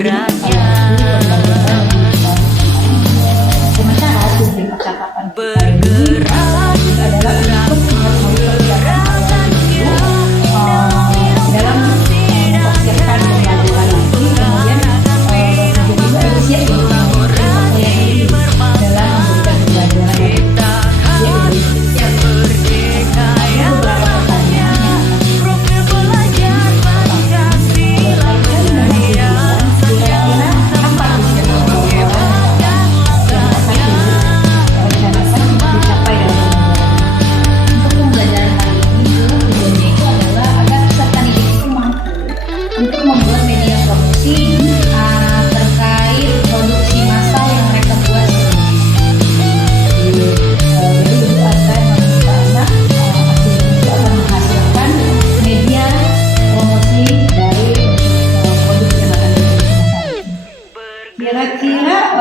Sementara tujuan percakapan kita ini adalah untuk mempersiapkan dalam mempersiapkan pembelajaran nanti, kemudian juga siap dalam memberikan pembelajaran untuk membuat media promosi terkait produksi massal yang mereka buat. Jadi ibu akan meminta anak akan menghasilkan media promosi dari produk yang akan digunakan. Kira-kira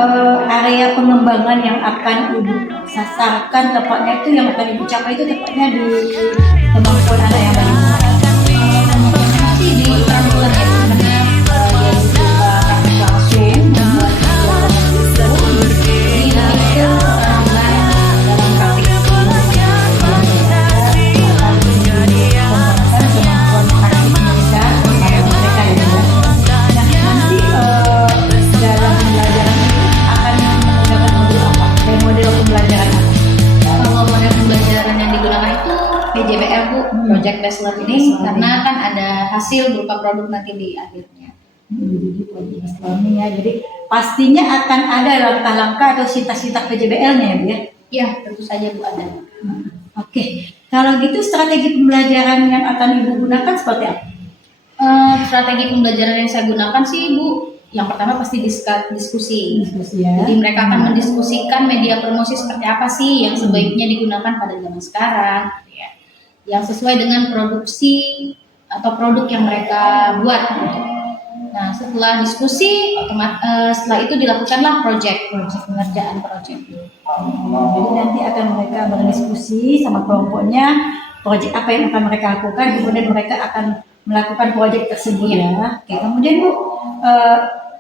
area pengembangan yang akan ibu sasarkan tepatnya itu yang akan ibu capai itu tepatnya di kemampuan anak yang baik. Di perangkulan ya, sebenarnya dia juga praktek langsung membuat jadi nanti itu dalam praktek kemampuan mereka mereka ya. Nah nanti dalam pembelajaran ini akan menggunakan modul apa? Model pembelajaran apa? Kalau model pembelajaran yang digunakan itu PJBL Bu, Project Based Learning, karena kan ada hasil berupa produk nanti di akhirnya. Jadi project based learning ya. Jadi pastinya akan ada langkah-langkah atau sintas-sintas PJBL-nya ya Bu ya? Ya, tentu saja Bu ada. Oke. Kalau gitu strategi pembelajaran yang akan Ibu gunakan seperti apa? Strategi pembelajaran yang saya gunakan sih Bu, yang pertama pasti diskusi. Diskusi ya. Jadi mereka akan mendiskusikan media promosi seperti apa sih yang sebaiknya digunakan pada zaman sekarang, ya. Yang sesuai dengan produksi atau produk yang mereka buat. Nah, setelah diskusi, setelah itu dilakukanlah pengerjaan project. Jadi nanti akan mereka berdiskusi sama kelompoknya, proyek apa yang akan mereka lakukan, kemudian mereka akan melakukan proyek tersebut ya. Oke, kemudian Bu,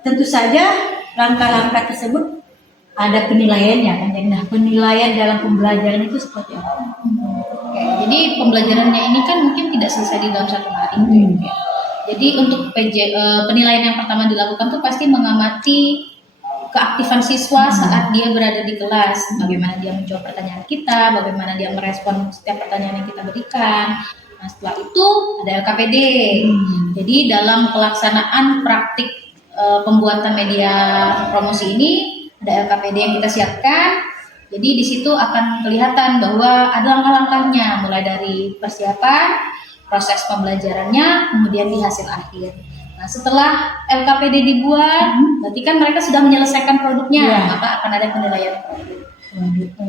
tentu saja langkah-langkah tersebut ada penilaiannya kan. Nah, penilaian dalam pembelajaran itu seperti apa? Oke, jadi pembelajarannya ini kan mungkin tidak selesai di dalam satu hari. Ya. Jadi untuk penilaian yang pertama dilakukan tuh pasti mengamati keaktifan siswa saat dia berada di kelas, bagaimana dia menjawab pertanyaan kita, bagaimana dia merespon setiap pertanyaan yang kita berikan. Nah, setelah itu ada LKPD. Jadi dalam pelaksanaan praktik pembuatan media promosi ini ada LKPD yang kita siapkan. Jadi di situ akan kelihatan bahwa ada langkah-langkahnya, mulai dari persiapan, proses pembelajarannya, kemudian di hasil akhir. Nah, setelah LKPD dibuat, berarti kan mereka sudah menyelesaikan produknya, maka akan ada penilaian produk.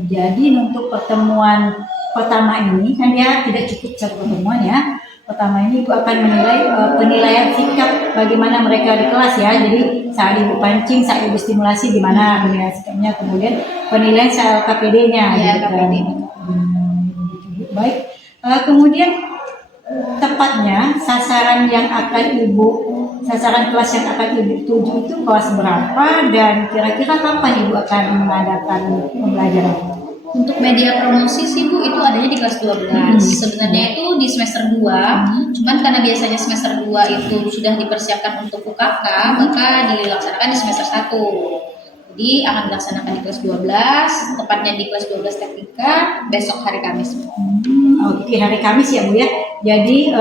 Jadi untuk pertemuan pertama ini kan ya tidak cukup satu pertemuan ya. Pertama ini Ibu akan menilai penilaian sikap bagaimana mereka di kelas ya. Jadi saat Ibu pancing, saat Ibu stimulasi gimana penilaian sikapnya, kemudian penilaian soal KPD-nya. Ya, gitu KPD. Baik. Kemudian tepatnya sasaran kelas yang akan Ibu tuju itu kelas berapa dan kira-kira kapan Ibu akan mengadakan pembelajaran? Untuk media promosi sih Bu, itu adanya di kelas 12. Sebenarnya itu di semester 2, cuman karena biasanya semester 2 itu sudah dipersiapkan untuk UKK, maka dilaksanakan di semester 1. Jadi akan dilaksanakan di kelas 12, tepatnya di kelas 12 teknika, besok hari Kamis. Oke, hari Kamis ya Bu ya. Jadi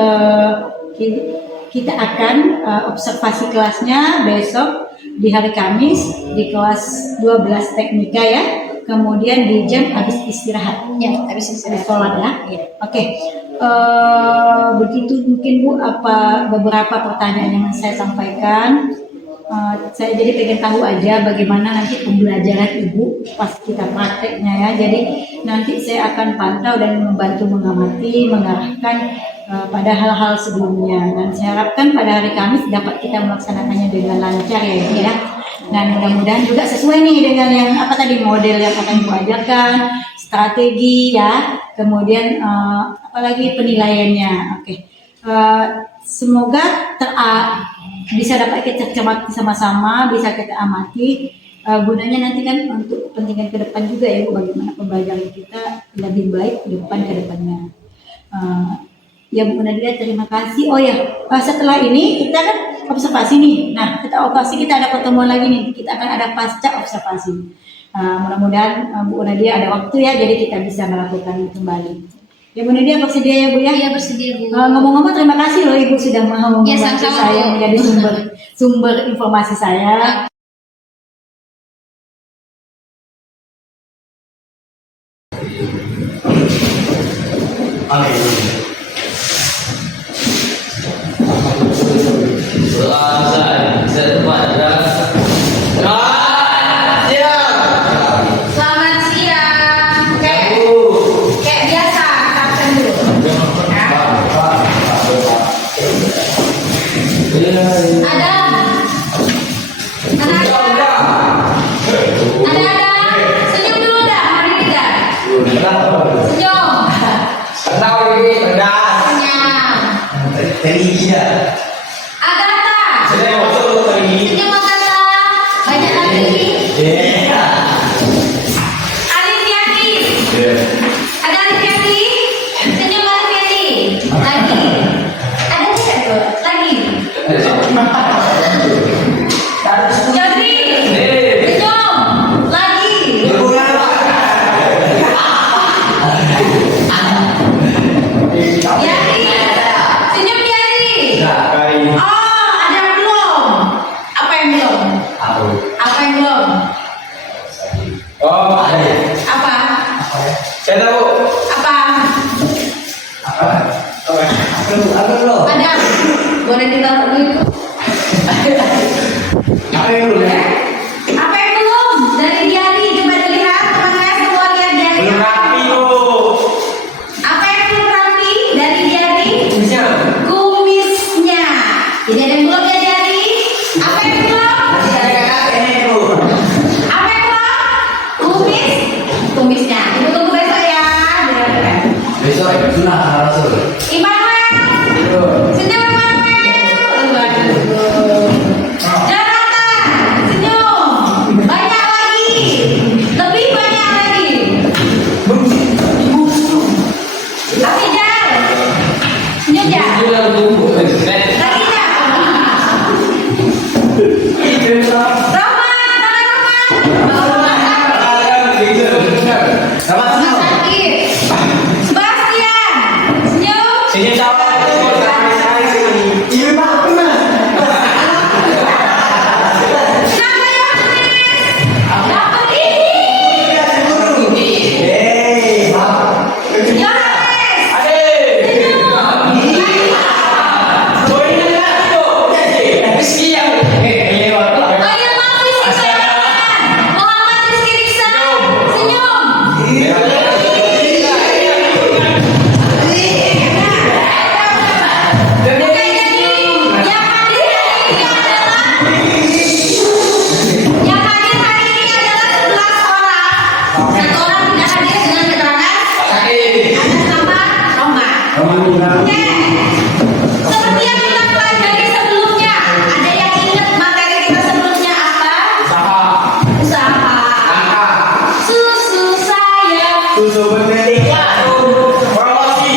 kita akan observasi kelasnya besok di hari Kamis di kelas 12 teknika ya. Kemudian di jam habis istirahat. Ya, habis istirahat. Sholat ya. Oke. Begitu mungkin Bu apa beberapa pertanyaan yang saya sampaikan. Saya jadi pengen tahu aja bagaimana nanti pembelajaran Ibu pas kita prakteknya ya. Jadi nanti saya akan pantau dan membantu mengamati, mengarahkan pada hal-hal sebelumnya. Dan saya harapkan pada hari Kamis dapat kita melaksanakannya dengan lancar ya Ibu ya. Dan mudah-mudahan juga sesuai nih dengan yang apa tadi model yang akan Ibu ajarkan, strategi ya, kemudian apalagi penilaiannya. Oke. Semoga bisa dapat kita cermati sama-sama, bisa kita amati. Gunanya nanti kan untuk kepentingan ke depan juga ya Bu, bagaimana pembelajaran kita lebih baik ke depannya. Ya Bu Nadia, terima kasih. Oh ya, setelah ini kita kan observasi nih. Nah, kita observasi, kita ada pertemuan lagi nih. Kita akan ada pasca observasi. Mudah-mudahan Bu Nadia ada waktu ya, jadi kita bisa melakukan kembali. Ya Bu Nadia, bersedia ya Bu ya? Iya, bersedia Bu. Ngomong-ngomong, terima kasih loh Ibu sudah mau Ya, membantu sama-sama, saya Bu. menjadi sumber informasi saya. Selamat siang. Kayak biasa, absen dulu. Adam. Ada. Senyum dulu dah, hari ini dah. Senyum. Senyum. Agatha. Senyum Agatha. Banyak lagi. Alifiati. Ada Alifiati. Senyum Alifiati. Lagi. Ada tidak tuh? Lagi. Jodri. Senyum. Lagi. Yari. Senyum Yari. Oh, ada yang belum. Apa yang belum? Apa yang belum? Apa? Apa? Ada. Boleh ditaruh dulu. Apa yang belum? Dari Diari, coba dilihat. Teman saya semua lihat Diari. Apa yang belum rapi dari Diari? Kumisnya. Jadi ada yang belum ya Diari? Apa yang belum? Apa yang belum? Kumisnya. Ibu tunggu besok ya. Immanuel. Senyum Immanuel. Jonathan. Senyum. Banyak lagi. Lebih banyak lagi. Afidal. Senyum ya. Lagi ya. Roman. Roman sakit. Sebastian. Senyum. Kenapa Yohanes? Dapat ini. Yohanes. Ayo mau Rizky Muhammad Rizky Riksan. Senyum. Bukan jadi yang hadir hari ini adalah 11 orang. Satu orang tidak hadir dengan keterangan atas nama Roma. Oke. Seperti yang kita pelajari sebelumnya, ada yang ingat materi kita sebelumnya apa? Usaha. Susu saya. Promosi.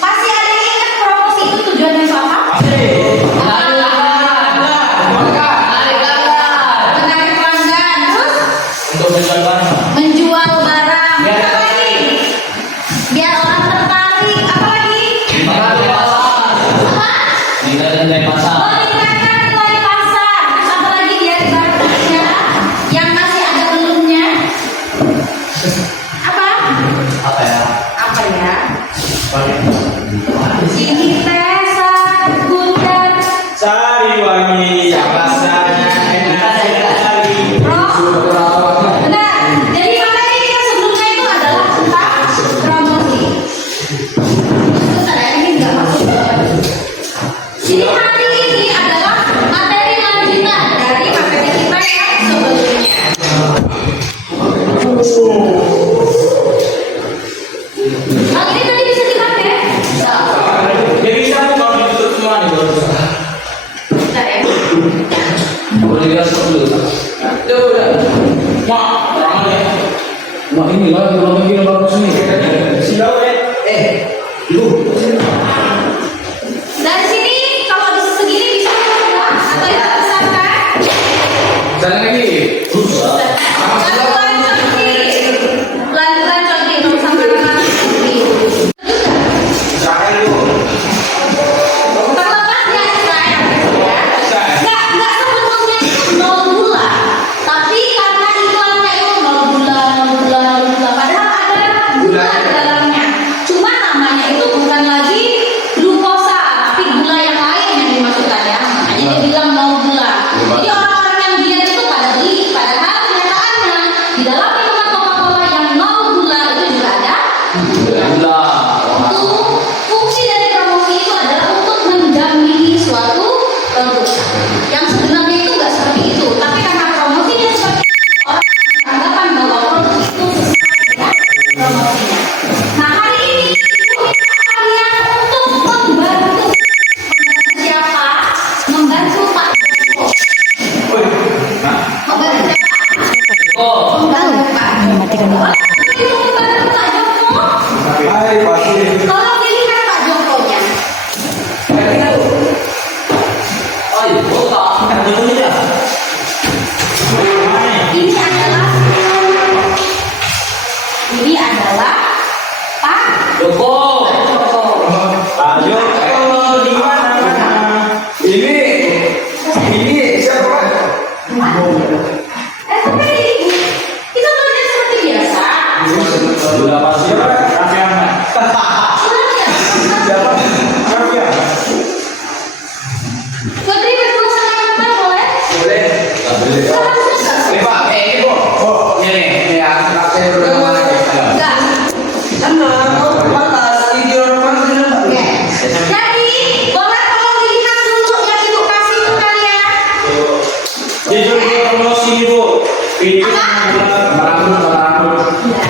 Masih ada yang ingat promosi itu tujuannya apa? Menarik pelanggan. Terus menjual barang. Apa lagi? Biar orang tertarik. Apa lagi? Apa? Meningkatkan nilai pasar. Terus apa lagi dia dibaliknya? Yang masih ada belumnya? Apa? Apa ya? Ini teh gudang. Benar. Jadi materi kita sebelumnya itu adalah tentang promosi. Terus ada ini nggak masuk. Jadi hari ini adalah materi lanjutan dari materi kita yang sebelumnya. Hal ini tadi bisa dipakai? Bisa. Bentar ya. Boleh diasap dulu. Ya udah. Mak, terang ya. Mak ini lah yang lagi yang bagus nih. Silau lu. Dari sini kalau bisa segini bisa enggak? Atau yang besar kan? Sana lagi. Pelan-pelan Coki. Pelan-pelan Coki, nggak usah marah-marah Coki. Silakan lu. Terlepas ya Israel ya. Nggak sepenuhnya itu nol gula. Tapi karena iklannya itu nol gula, nol gula, nol gula. Padahal ada gula di dalamnya. Cuma namanya itu bukan lagi glukosa, tapi gula yang lain yang dimasukkan ya. Makanya dia bilang nol gula. Jadi orang-orang yang diet itu pada beli. Padahal kenyataannya di dalam minuman Coca-Cola yang nol gula itu juga ada. Gula. Itu fungsi dari promosi itu adalah untuk mendampingi suatu produk. Yang sebenarnya itu nggak seperti itu, tapi karena promosinya seperti itu, orang beranggapan bahwa produk itu sesuai dengan promosinya. Nah hari ini kalian untuk membantu siapa? Membantu Pak Joko. Membantu siapa? Oh. Membantu Pak Joko. Itu membantu Pak Joko. Hai, pasti. Tolong dilihat Pak Jokonya. Ayo, kota. Ada Ini adalah Pak Joko. Joko. Ayo, di mana? Ini siapa? Tapi kita kerja seperti biasa. Sudah pasti. Putri berdua sama yang lain boleh? Boleh. Boleh. Ini Pak, ini Bu. Ini ya, saya berdua lagi. Enggak. Oke. Jadi boleh tolong dilihat dulu yang ibu kasih ke kalian.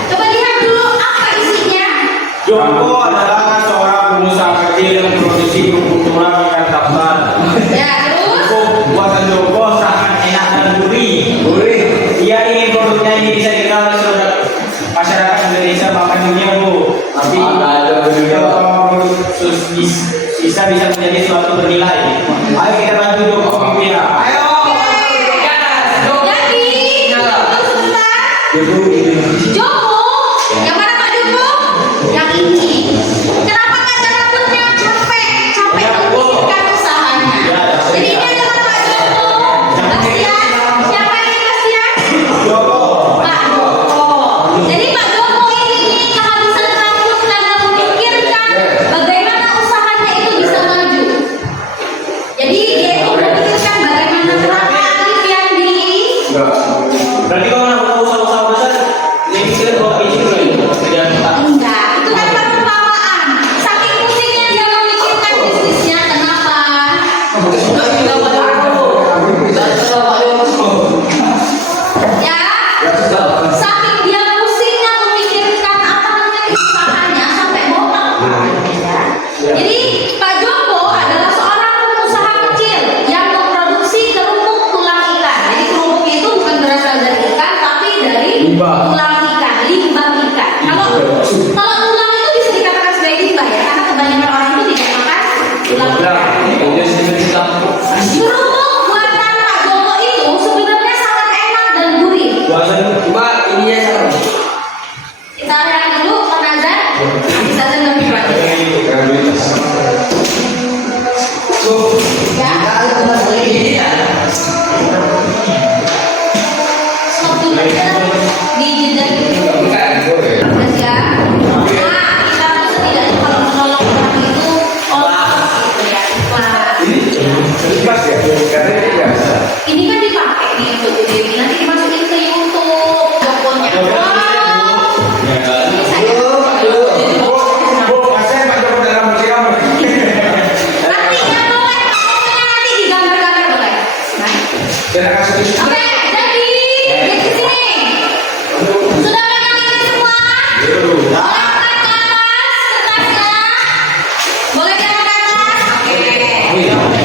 Coba lihat dulu apa isinya. Joko adalah seorang pengusaha kecil yang produksi kerupuk tulang ikan tapar. Ya terus. Kerupuk buatan Joko sangat enak dan gurih. Dia ingin produknya ini bisa dikenal oleh seluruh masyarakat Indonesia bahkan dunia, Bu. Tapi produk bisa menjadi suatu bernilai. Ayo kita bantu Joko pemimpin. Ayo. Jadi, tunggu sebentar. Joko, yang mana Pak Joko? Yang ini. Kenapa kata rambutnya capek memikirkan usahanya? Jadi ini adalah Pak Joko. Kasihan. Siapa ini kasihan? Pak Joko. Jadi Pak Joko ini kehabisan rambut karena memikirkan bagaimana usahanya itu bisa maju. Jadi dia itu memikirkan bagaimana kenapa Alif yang di Berarti kalau nak usaha besar, jadi kita bawa izin dulu. Kerjaan kita. enggak, itu kan perumpamaan. Saking pusingnya dia memikirkan bisnisnya, kenapa? Ya, saking dia pusingnya memikirkan apa namanya usahanya sampai botak. Ya. Jadi Pak Joko adalah seorang pengusaha kecil yang memproduksi kerupuk tulang ikan. Jadi kerupuknya itu bukan berasal dari ikan, tapi dari tulang ikan, limbah ikan. Kalau tulang itu bisa dikatakan sebagai limbah ya, karena kebanyakan orang itu tidak makan tulang ikan. Kerupuk buatan Pak Joko itu sebenarnya sangat enak dan gurih. Kita lihat dulu penazar, bisa dan lebih banyak. Ya, stop dulu ya. Di jeda dulu. Mas ya. Nah, kita harus setidaknya kalau menolong orang itu olah gitu ya. Ikhlas. Ini kan dipakai nih untuk jadi nanti dimasukin ke YouTube Jokonya. Ini saya. Nanti ya boleh, nanti digambar-gambar boleh. Nah. Oke, jadi di sini sudah pegang ini semua. Angkat ke atas kertasnya. Boleh diangkat ke atas. Oke.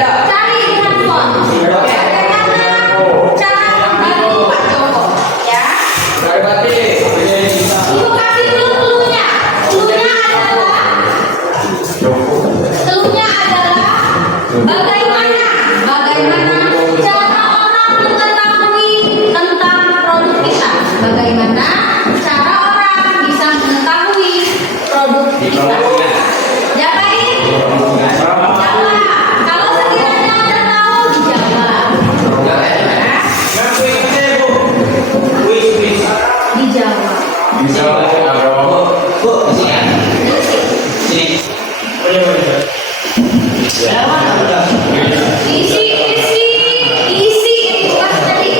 cari di handphone. Bagaimana cara membantu Pak Joko? Ya. Ibu kasih dulu cluenya. Cluenya adalah bagaimana cara orang mengetahui tentang produk kita. Bagaimana cara orang bisa mengetahui produk kita. Siapa ini? Jawab. Kalau sekiranya Anda tahu, dijawab. Dijawab. Isi itu pas tadi.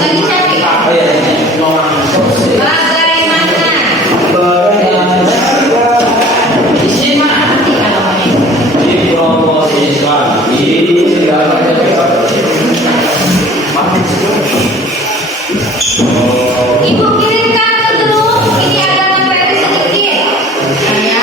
Lagi cari. Ibu kirimkan ke grup. Ini ada materi sedikit. Saya.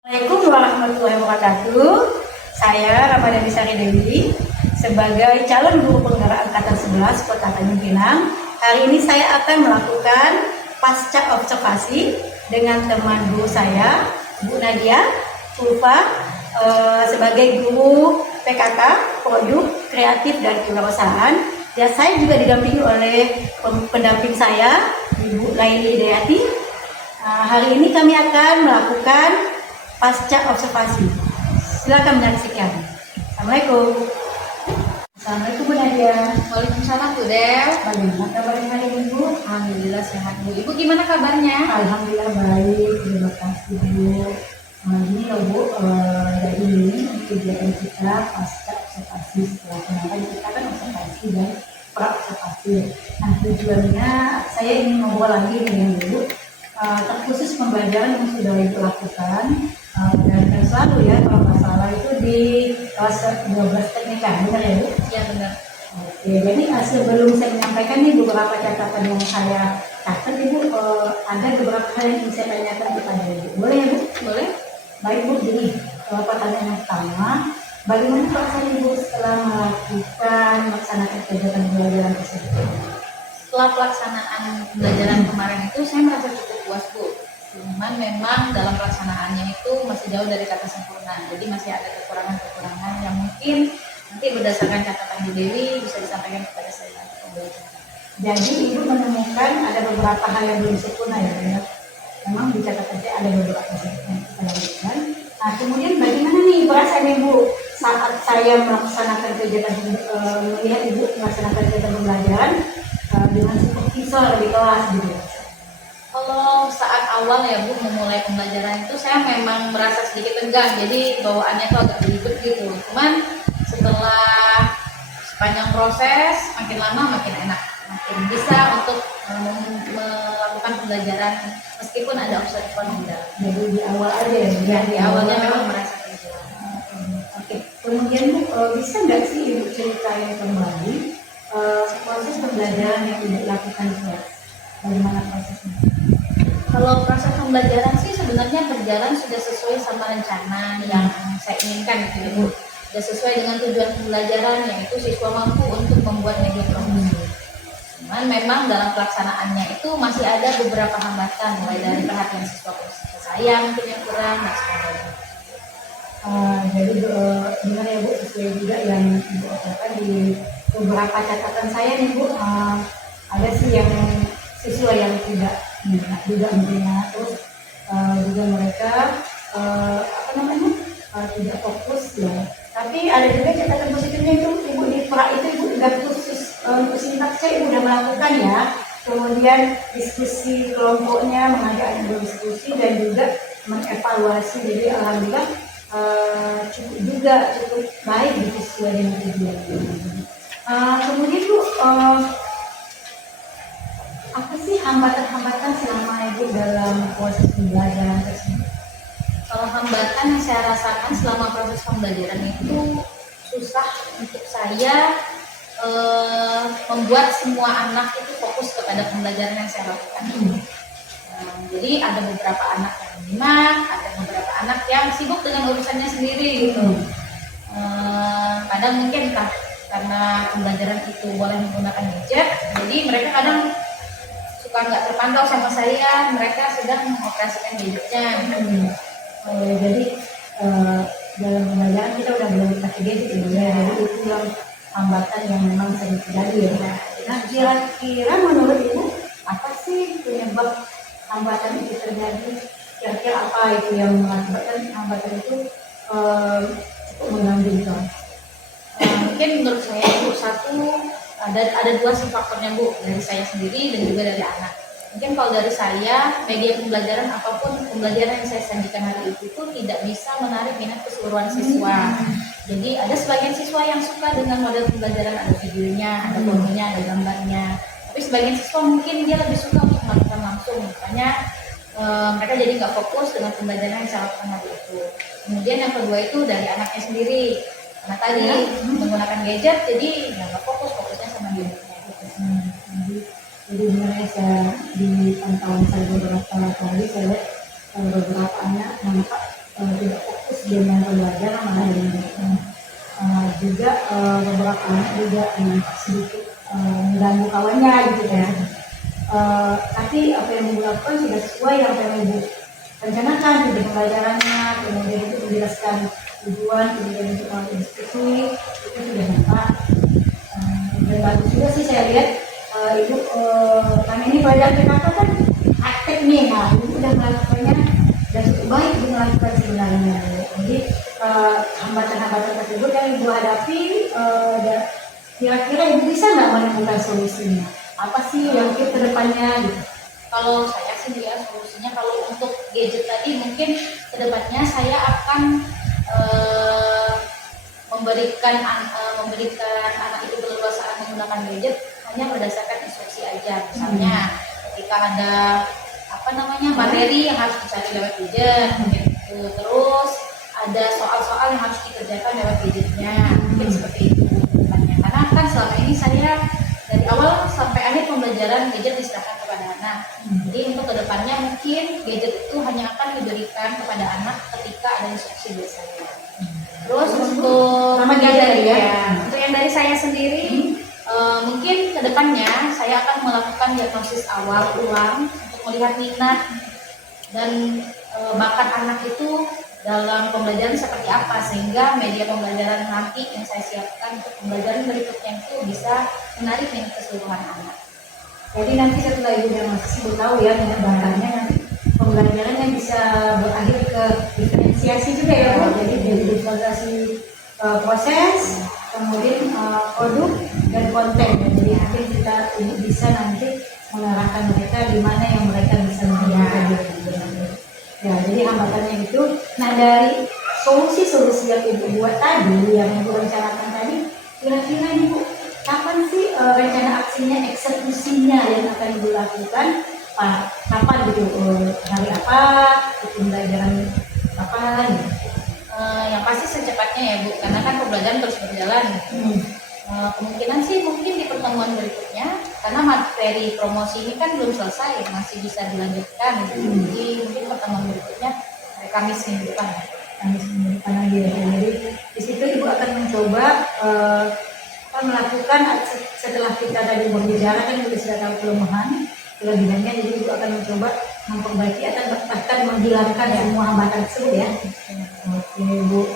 Assalamualaikum warahmatullahi wabarakatuh. Saya Ramadhani Sari Dewi sebagai calon guru penggerak angkatan 11 Kota Tanjung Pinang. Hari ini saya akan melakukan pasca observasi dengan teman guru saya, Bu Nadia Fulfa, sebagai guru PKK Produk Kreatif dan Kewirausahaan. Dan saya juga didampingi oleh pendamping saya, Ibu Laili Hidayati. Hari ini kami akan melakukan pasca observasi. Silakan menyaksikan. Assalamualaikum. Assalamualaikum Bu Nadia. Waalaikumsalam Bu Del. Bagaimana kabarnya hari ini Bu? Alhamdulillah sehat Bu. Ibu gimana kabarnya? Alhamdulillah baik. Terima kasih Bu. Ini loh Bu, jadi ini kegiatan kita pasca observasi. Setelah kemarin kita kan observasi dan pra-observasi. Nah tujuannya saya ingin ngobrol lagi dengan Bu terkhusus pembelajaran yang sudah Ibu lakukan. Dan selalu ya kalau nggak salah itu di kelas 12 TK, benar ya Bu? Iya benar. Oke, jadi sebelum saya menyampaikan nih beberapa catatan yang saya catat Ibu, ada beberapa hal yang ingin saya tanyakan kepada Ibu. Boleh ya Bu? Boleh? Baik Bu, jadi pertanyaan yang pertama, bagaimana perasaan Ibu setelah melaksanakan kegiatan pembelajaran tersebut? Setelah pelaksanaan pembelajaran kemarin itu saya merasa cukup puas Bu. Cuman memang dalam pelaksanaannya itu masih jauh dari kata sempurna. Jadi masih ada kekurangan-kekurangan yang mungkin nanti berdasarkan catatan Bu Dewi bisa disampaikan kepada saya nanti pembelajaran. Jadi Ibu menemukan ada beberapa hal yang belum sempurna ya, benar? Memang di catatan saya ada beberapa hal yang kita lakukan. Nah kemudian bagaimana nih perasaan Ibu saat saya melaksanakan kegiatan melihat Ibu melaksanakan kegiatan pembelajaran dengan supervisor di kelas gitu? Kalau saat awal ya Bu memulai pembelajaran itu saya memang merasa sedikit tegang, jadi bawaannya tuh agak ribet gitu. Cuman setelah sepanjang proses makin lama makin enak, makin bisa untuk melakukan pembelajaran meskipun ada observer di dalam. Jadi di awal aja ya? Ya, di awalnya memang merasa tegang. Oke. Kemudian Bu bisa nggak sih Ibu ceritain kembali proses pembelajaran yang Ibu lakukan di kelas? Bagaimana prosesnya? Kalau proses pembelajaran sih sebenarnya berjalan sudah sesuai sama rencana yang saya inginkan gitu ya Bu. Sudah sesuai dengan tujuan pembelajaran yaitu siswa mampu untuk membuat media promosi. Cuman memang dalam pelaksanaannya itu masih ada beberapa hambatan, mulai dari perhatian siswa ke saya mungkin yang kurang dan sebagainya. Jadi benar ya Bu, sesuai juga yang Ibu katakan di beberapa catatan saya nih Bu, ada sih yang siswa yang tidak minat juga mungkinnya, terus juga mereka tidak fokus ya. Tapi ada juga catatan positifnya itu Ibu di pra itu Ibu udah khusus untuk sintaksnya Ibu udah melakukan ya. Kemudian diskusi kelompoknya, mengajak anak berdiskusi dan juga mengevaluasi. Jadi alhamdulillah cukup baik gitu sesuai dengan tujuan. Kemudian Bu, apa sih hambatan-hambatan selama Ibu dalam proses pembelajaran tersebut? Kalau hambatan yang saya rasakan selama proses pembelajaran itu susah untuk saya membuat semua anak itu fokus kepada pembelajaran yang saya lakukan. Jadi ada beberapa anak yang menyimak, ada beberapa anak yang sibuk dengan urusannya sendiri gitu. Kadang mungkin karena pembelajaran itu boleh menggunakan gadget, jadi mereka kadang suka nggak terpantau sama saya, mereka sedang mengoperasikan gadgetnya. Jadi dalam pembelajaran kita udah belum pakai gadget ya, jadi itu yang hambatan yang memang sering terjadi ya. Nah, kira-kira menurut Ibu apa sih penyebab hambatan itu terjadi? Kira-kira apa itu yang mengakibatkan hambatan itu cukup mengganggu itu? Mungkin menurut saya itu satu ada dua sih faktornya Bu, dari saya sendiri dan juga dari anak. Mungkin kalau dari saya, media pembelajaran apapun pembelajaran yang saya sajikan hari itu tidak bisa menarik minat keseluruhan siswa. Jadi ada sebagian siswa yang suka dengan model pembelajaran, ada videonya, ada fotonya, ada gambarnya. Tapi sebagian siswa mungkin dia lebih suka untuk melakukan langsung, makanya mereka jadi nggak fokus dengan pembelajaran yang saya lakukan hari itu. Kemudian yang kedua itu dari anaknya sendiri, karena tadi menggunakan gadget, jadi nggak fokusnya sama gadgetnya. Jadi sebenarnya saya di pantauan saya beberapa kali saya lihat beberapa anak nampak tidak fokus dengan pembelajaran malah dengan juga beberapa anak juga sedikit mengganggu kawannya gitu ya. Tapi apa yang Ibu lakukan sudah sesuai yang Ibu rencanakan di pembelajarannya, kemudian itu menjelaskan tujuan, kemudian untuk diskusi itu sudah nampak. Dan bagus juga sih saya lihat Ibu kami ini pelajaran PKK kan aktif nih, nah Ibu sudah melakukannya dan cukup baik Ibu melakukan sebenarnya. Jadi hambatan-hambatan tersebut yang Ibu hadapi, kira-kira Ibu bisa nggak menemukan solusinya? Apa sih yang ke depannya gitu? Kalau saya sih ya solusinya, kalau untuk gadget tadi mungkin kedepannya saya akan memberikan anak itu berleluasaan menggunakan gadget hanya berdasarkan instruksi aja. Misalnya ketika ada materi yang harus dicari lewat gadget, gitu. Terus ada soal-soal yang harus dikerjakan lewat gadgetnya, mungkin seperti itu kedepannya. Karena kan selama ini saya dari awal sampai akhir pembelajaran gadget diserahkan kepada anak. Jadi untuk kedepannya mungkin gadget itu hanya akan diberikan kepada anak ketika ada instruksi biasanya. Terus untuk yang dari saya sendiri, mungkin kedepannya saya akan melakukan diagnosis awal ulang untuk melihat minat dan bakat anak itu dalam pembelajaran seperti apa, sehingga media pembelajaran nanti yang saya siapkan untuk pembelajaran berikutnya itu bisa menarik minat keseluruhan anak. Jadi nanti setelah Ibu dan Mas Ibu tahu ya minat bakatnya, nanti pembelajarannya bisa berakhir ke diferensiasi juga ya Bu. Jadi dari diferensiasi proses, kemudian produk dan konten. Jadi mungkin kita bisa nanti mengarahkan mereka di mana yang mereka bisa mengerjakan. Ya, jadi hambatannya itu. Nah, dari solusi-solusi yang Ibu buat tadi, yang Ibu rencanakan tadi, kira-kira Ibu kapan sih rencana aksinya, eksekusinya yang akan Ibu lakukan? Kapan gitu? Hari apa? Pembelajaran kapan? Yang pasti secepatnya ya Bu, karena kan pembelajaran terus berjalan. Kemungkinan sih mungkin di pertemuan berikutnya, karena materi promosi ini kan belum selesai, masih bisa dilanjutkan. Jadi mungkin pertemuan berikutnya hari Kamis minggu depan. Kamis minggu depan lagi ya. Jadi di situ Ibu akan mencoba melakukan setelah kita tadi berbicara kan Ibu sudah tahu kelebihannya, jadi Ibu akan mencoba memperbaiki atau bahkan menghilangkan semua hambatan tersebut ya. Oke Bu.